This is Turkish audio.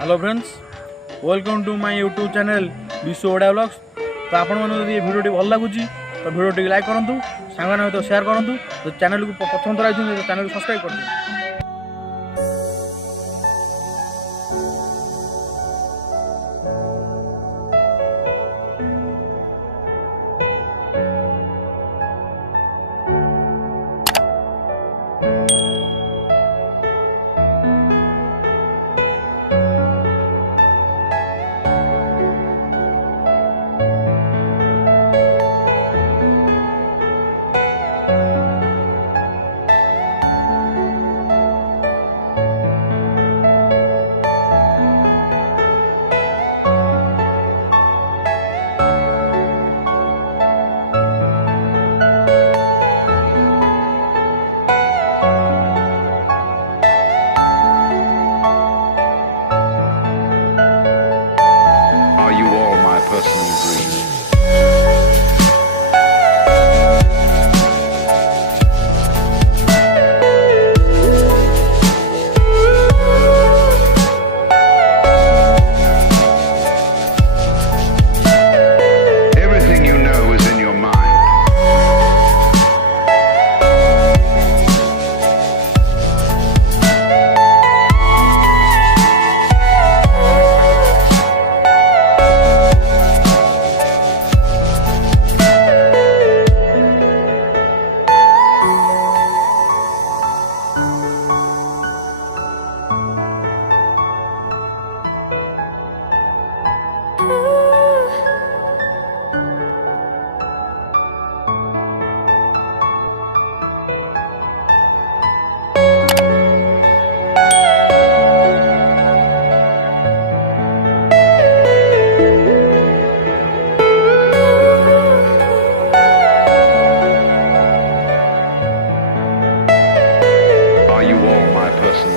Hello friends, welcome to my YouTube channel Vishwa Odia ब्लॉग्स। तो आपण मन यदि वीडियो भल लगुच तो वीडियो लाइक करूँ, सांग सहित शेयर करूँ। तो चैनल को प्रथम थर आई तो चैनल को सब्सक्राइब कर। Are you all my personal dreams? Everything you know is in your mind. Are you all my personal